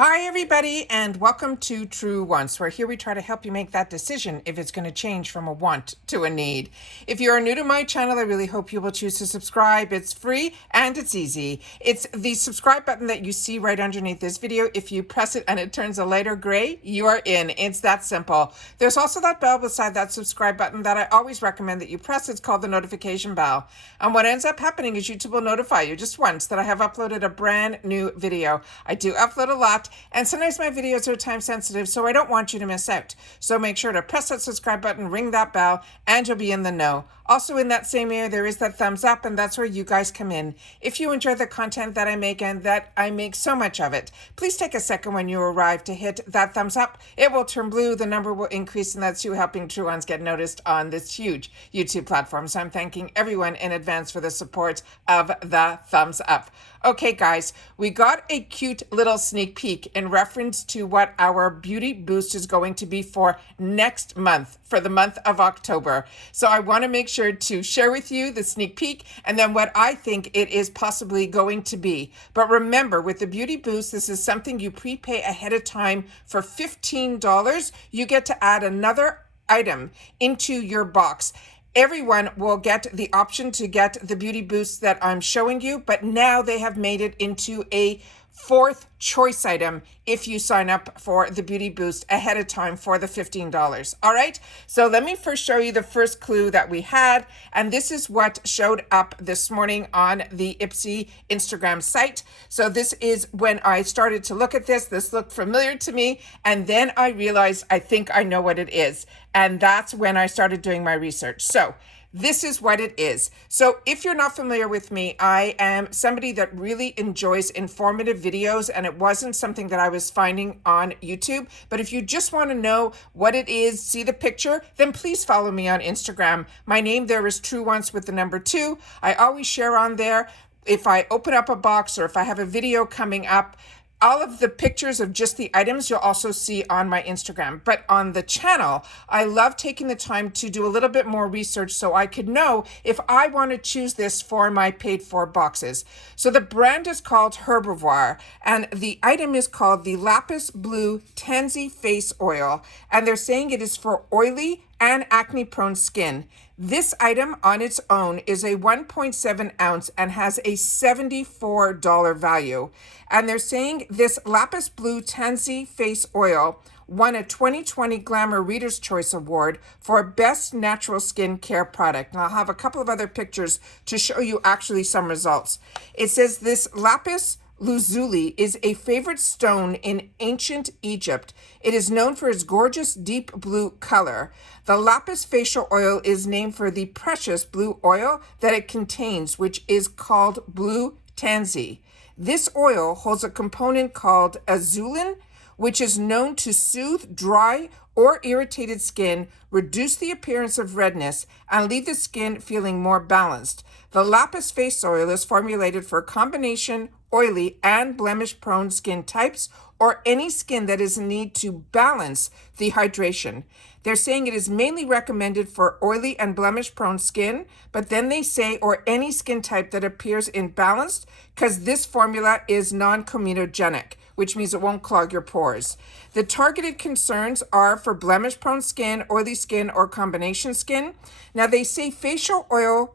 Hi, everybody, and welcome to True Wants, where here we try to help you make that decision if it's going to change from a want to a need. If you are new to my channel, I really hope you will choose to subscribe. It's free and it's easy. It's the subscribe button that you see right underneath this video. If you press it and it turns a lighter gray, you are in. It's that simple. There's also that bell beside that subscribe button that I always recommend that you press. It's called the notification bell. And what ends up happening is YouTube will notify you just once that I have uploaded a brand new video. I do upload a lot. And sometimes my videos are time sensitive, so I don't want you to miss out. So make sure to press that subscribe button, ring that bell, and you'll be in the know. Also in that same area, there is that thumbs up, and that's where you guys come in. If you enjoy the content that I make, and that I make so much of it, please take a second when you arrive to hit that thumbs up. It will turn blue, the number will increase, and that's you helping True Ones get noticed on this huge YouTube platform. So I'm thanking everyone in advance for the support of the thumbs up. Okay, guys, we got a cute little sneak peek in reference to what our beauty boost is going to be for next month, for the month of October. So I want to make sure to share with you the sneak peek and then what I think it is possibly going to be. But remember, with the beauty boost, this is something you prepay ahead of time for $15. You get to add another item into your box. Everyone will get the option to get the beauty boost that I'm showing you, but now they have made it into a fourth choice item if you sign up for the beauty boost ahead of time for the $15. All right, so let me first show you the first clue that we had, and this is what showed up this morning on the IPSY Instagram site. So this is when I started to look at this looked familiar to me, and then I realized I think I know what it is, and that's when I started doing my research. So this is what it is. So if you're not familiar with me, I am somebody that really enjoys informative videos, and it wasn't something that I was finding on YouTube. But if you just want to know what it is, see the picture, then please follow me on Instagram. My name there is True Wants with the number 2. I always share on there if I open up a box or if I have a video coming up. All of the pictures of just the items you'll also see on my Instagram. But on the channel, I love taking the time to do a little bit more research so I could know if I want to choose this for my paid for boxes. So the brand is called Herbivore, and the item is called the Lapis Blue Tansy Face Oil. And they're saying it is for oily and acne prone skin. This item on its own is a 1.7 ounce and has a $74 value. And they're saying this Lapis Blue Tansy Face Oil won a 2020 Glamour Reader's Choice Award for Best Natural Skin Care Product. And I'll have a couple of other pictures to show you actually some results. It says this lapis lazuli is a favorite stone in ancient Egypt. It is known for its gorgeous deep blue color. The lapis facial oil is named for the precious blue oil that it contains, which is called blue tansy. This oil holds a component called azulin, which is known to soothe dry or irritated skin, reduce the appearance of redness, and leave the skin feeling more balanced. The lapis face oil is formulated for combination oily and blemish-prone skin types, or any skin that is in need to balance the hydration. They're saying it is mainly recommended for oily and blemish-prone skin, but then they say, or any skin type that appears imbalanced, because this formula is non-comedogenic, which means it won't clog your pores. The targeted concerns are for blemish-prone skin, oily skin, or combination skin. Now they say facial oil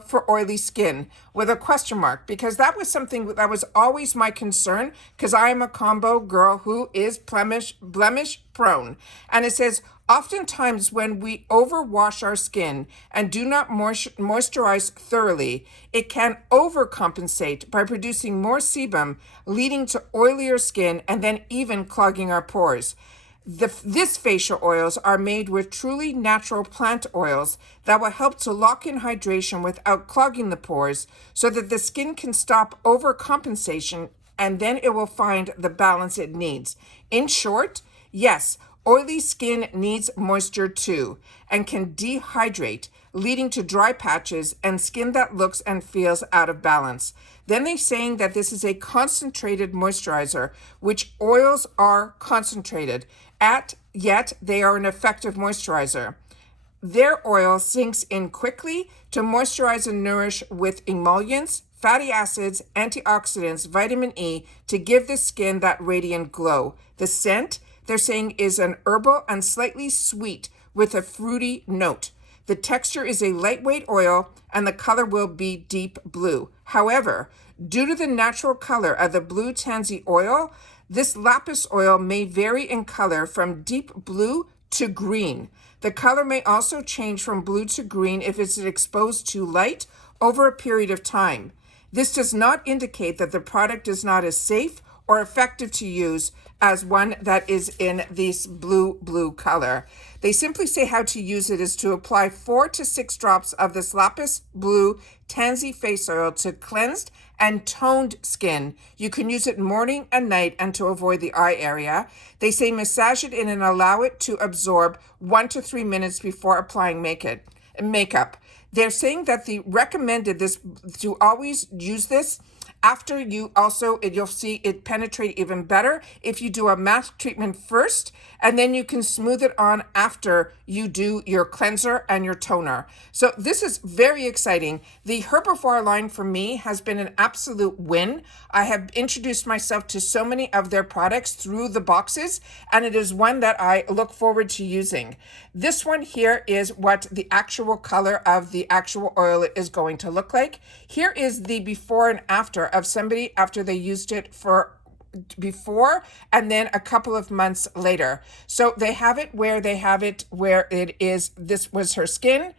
for oily skin with a question mark, because that was something that was always my concern, because I am a combo girl who is blemish prone. And it says, oftentimes when we overwash our skin and do not moisturize thoroughly, it can overcompensate by producing more sebum, leading to oilier skin and then even clogging our pores. This facial oils are made with truly natural plant oils that will help to lock in hydration without clogging the pores, so that the skin can stop overcompensation and then it will find the balance it needs. In short, yes, oily skin needs moisture too and can dehydrate, leading to dry patches and skin that looks and feels out of balance. Then they're saying that this is a concentrated moisturizer, which oils are concentrated, yet they are an effective moisturizer. Their oil sinks in quickly to moisturize and nourish with emollients, fatty acids, antioxidants, vitamin E to give the skin that radiant glow. The scent, they're saying, is an herbal and slightly sweet with a fruity note. The texture is a lightweight oil and the color will be deep blue. However, due to the natural color of the blue tansy oil, this lapis oil may vary in color from deep blue to green. The color may also change from blue to green if it's exposed to light over a period of time. This does not indicate that the product is not as safe or effective to use as one that is in this blue color. They simply say how to use it is to apply 4 to 6 drops of this lapis blue tansy face oil to cleansed and toned skin. You can use it morning and night and to avoid the eye area. They say massage it in and allow it to absorb 1 to 3 minutes before applying makeup. They're saying that the recommended this to always use this after you also, you'll see it penetrate even better if you do a mask treatment first, and then you can smooth it on after you do your cleanser and your toner. So this is very exciting. The Herbivore line for me has been an absolute win. I have introduced myself to so many of their products through the boxes, and it is one that I look forward to using. This one here is what the actual color of the actual oil is going to look like. Here is the before and after of somebody after they used it for before and then a couple of months later. So they have it where it is, this was her skin,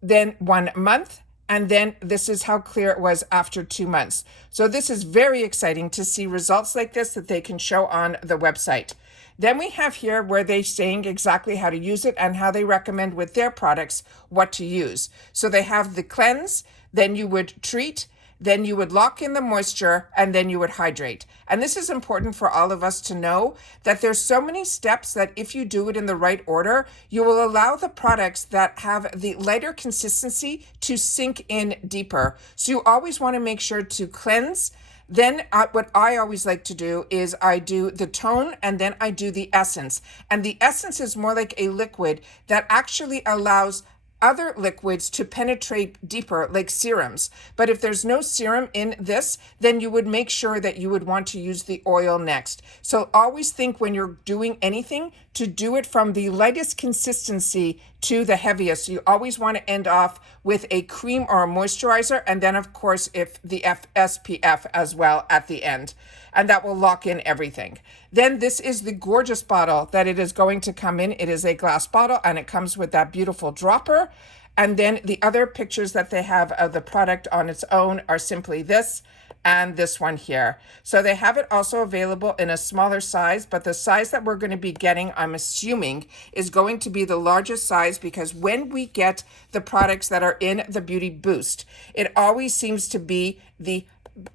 then 1 month, and then this is how clear it was after 2 months. So this is very exciting to see results like this that they can show on the website. Then we have here where they're saying exactly how to use it and how they recommend with their products what to use. So they have the cleanse, then you would treat, then you would lock in the moisture, and then you would hydrate. And this is important for all of us to know that there's so many steps that if you do it in the right order, you will allow the products that have the lighter consistency to sink in deeper. So you always want to make sure to cleanse. Then what I always like to do is I do the tone and then I do the essence. And the essence is more like a liquid that actually allows other liquids to penetrate deeper, like serums. But if there's no serum in this, then you would make sure that you would want to use the oil next. So always think when you're doing anything to do it from the lightest consistency to the heaviest. You always want to end off with a cream or a moisturizer, and then of course if the SPF as well at the end, and that will lock in everything. Then this is the gorgeous bottle that it is going to come in. It is a glass bottle and it comes with that beautiful dropper. And then the other pictures that they have of the product on its own are simply this and this one here. So they have it also available in a smaller size, but the size that we're going to be getting, I'm assuming, is going to be the largest size, because when we get the products that are in the Beauty Boost, it always seems to be the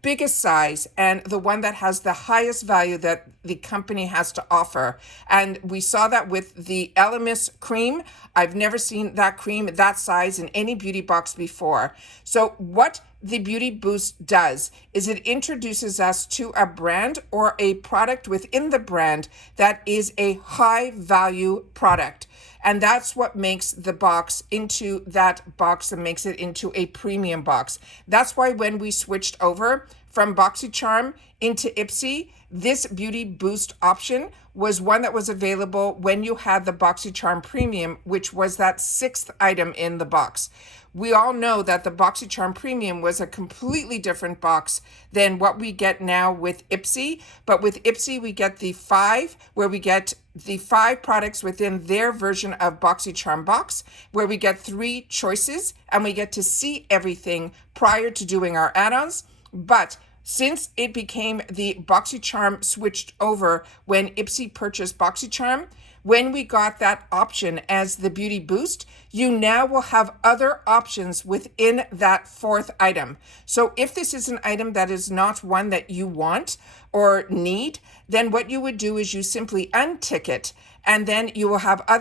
biggest size and the one that has the highest value that the company has to offer. And we saw that with the Elemis cream. I've never seen that cream that size in any beauty box before. So what the Beauty Boost does is it introduces us to a brand or a product within the brand that is a high value product. And that's what makes the box into that box that makes it into a premium box. That's why when we switched over from BoxyCharm into IPSY, this Beauty Boost option was one that was available when you had the BoxyCharm Premium, which was that 6th item in the box. We all know that the BoxyCharm Premium was a completely different box than what we get now with IPSY. But with IPSY, we get the 5, where we get the 5 products within their version of BoxyCharm box, where we get 3 choices and we get to see everything prior to doing our add-ons. But since it became the BoxyCharm switched over when IPSY purchased BoxyCharm, when we got that option as the Beauty Boost, you now will have other options within that 4th item. So if this is an item that is not one that you want or need, then what you would do is you simply untick it, and then you will have all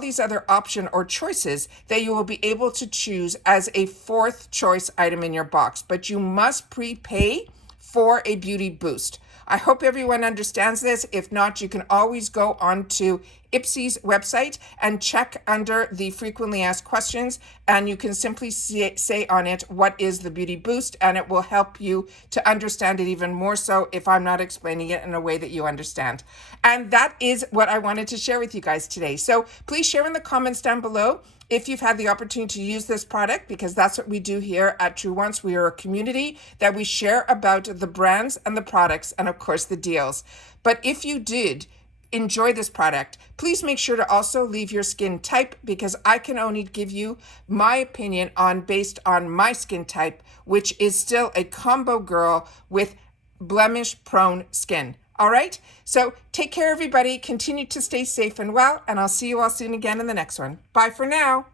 these other options or choices that you will be able to choose as a 4th choice item in your box. But you must prepay for a Beauty Boost. I hope everyone understands this. If not, you can always go on to IPSY's website and check under the frequently asked questions, and you can simply say on it, what is the beauty boost? And it will help you to understand it even more so if I'm not explaining it in a way that you understand. And that is what I wanted to share with you guys today. So please share in the comments down below if you've had the opportunity to use this product, because that's what we do here at True Wants. We are a community that we share about the brands and the products and of course the deals. But if you did enjoy this product, please make sure to also leave your skin type, because I can only give you my opinion based on my skin type, which is still a combo girl with blemish prone skin. All right, so take care, everybody. Continue to stay safe and well, and I'll see you all soon again in the next one. Bye for now.